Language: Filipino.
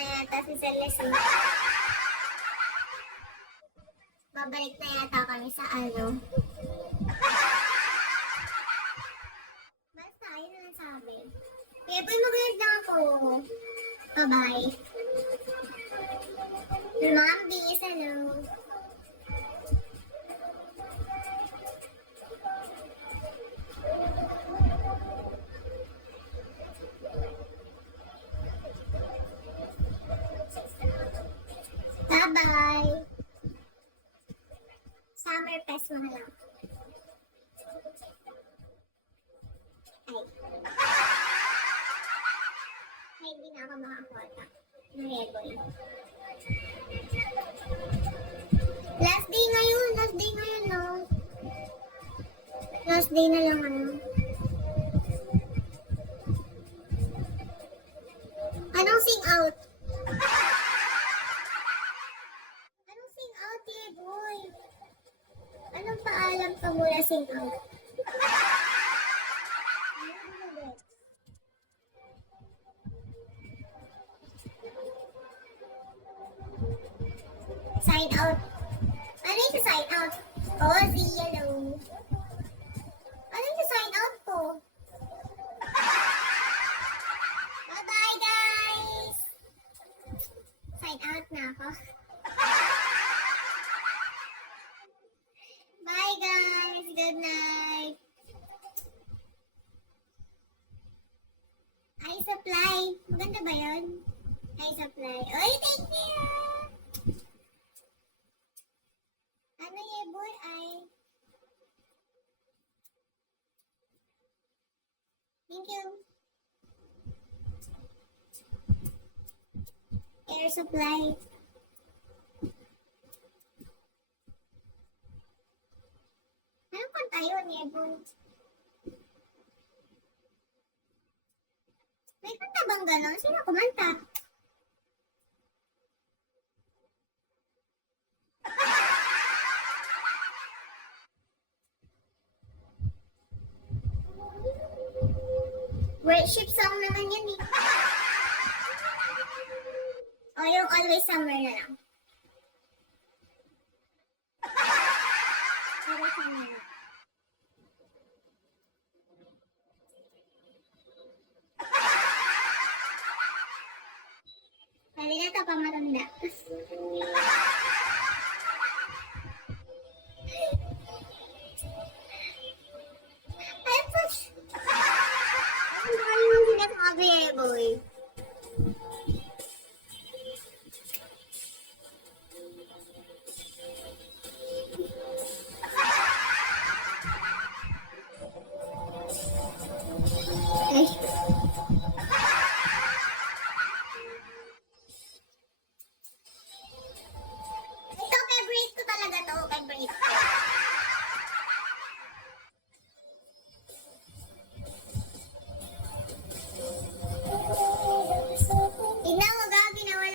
na yata si Celeste. Babalik na yata kami sa ano. Basta, yun na lang sabi. Kaya boy, mag-read lang ako. Bye-bye. Ma'am, bis, hello. Bye-bye. Summer fest mo na lang. Ay. Ay, hindi na ako makakontak. Nariboy. Last day ngayon, no? Last day na lang, ano? Anong sing out? Anong sing out, boy? Anong paalam pa mula sing out? Sign out. Ano yung sign out? Oh, hello. Ano yung sign out ko? Bye-bye, guys! Sign out na ako. Bye, guys! Good night! iSupply. Maganda ba yun? iSupply. Oy, thank you! Ano yung boy ay? Thank you. Air supply. Anong kanta yun, boy? May kanta bang gano'n? Sino kumanta? Worship song naman yun eh. O yung Always Summer na lang. Always Summer na. Sabi na ito pang matanda. Ay, push! Ano ba yung sinasabi boy?